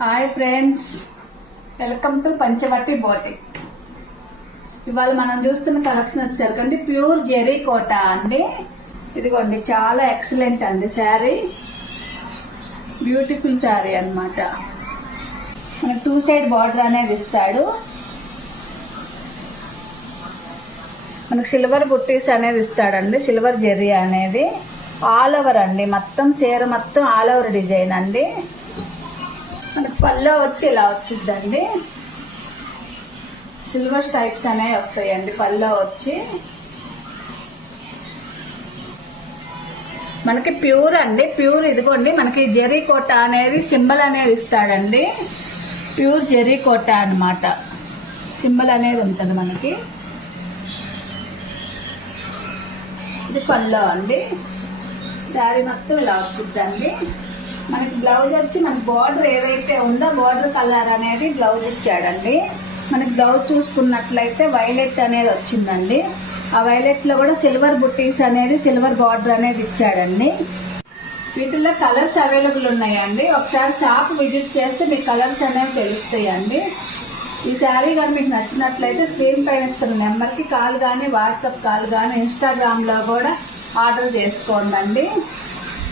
Hi friends welcome to Panchavati బోటి ఇవాళ మనం చూస్తున్న కలెక్షన్ వచ్చేసరికండి ప్యూర్ జెరీ కోట అండి. ఇదిగోండి చాలా ఎక్సలెంట్ అండి శారీ. బ్యూటిఫుల్ శారీ అన్నమాట. మనకు టూ సైడ్ బార్డర్ అనేది ఇస్తాడు. మనకు సిల్వర్ బుట్టీస్ అనేది ఇస్తాడండి సిల్వర్ జెర్రీ అనేది. ఆల్ ఓవర్ అండి మొత్తం చీర మొత్తం ఆల్ ఓవర్ డిజైన్ అండి. మనకి పళ్ళ వచ్చి ఇలా వచ్చిద్దండి. సిల్వర్ స్టైప్స్ అనేవి వస్తాయండి పళ్ళ వచ్చి. మనకి ప్యూర్ అండి ప్యూర్ ఇదిగోండి మనకి జెరీ కోట అనేది సింబల్ అనేది ఇస్తాడండి. ప్యూర్ జెరీ కోట అన్నమాట. సింబల్ అనేది ఉంటుంది మనకి. ఇది పళ్ళ అండి. శారీ మొత్తం ఇలా వచ్చిద్దండి. మనకి బ్లౌజ్ వచ్చి మన బార్డర్ ఏదైతే ఉందో బార్డర్ కలర్ అనేది బ్లౌజ్ ఇచ్చాడండి. మనకి బ్లౌజ్ చూసుకున్నట్లయితే వైలెట్ అనేది వచ్చిందండి. ఆ వైలెట్లో కూడా సిల్వర్ బుట్టీస్ అనేది సిల్వర్ బార్డర్ అనేది ఇచ్చాడండి. వీటిల్లో కలర్స్ అవైలబుల్ ఉన్నాయండి. ఒకసారి షాప్ విజిట్ చేస్తే మీకు కలర్స్ అనేవి తెలుస్తాయండి. ఈ శారీ కానీ మీకు నచ్చినట్లయితే స్క్రీన్ పైన ఇస్తున్న నెంబర్కి కాల్ కానీ వాట్సాప్ కాల్ కానీ ఇన్స్టాగ్రామ్లో కూడా ఆర్డర్ చేసుకోండి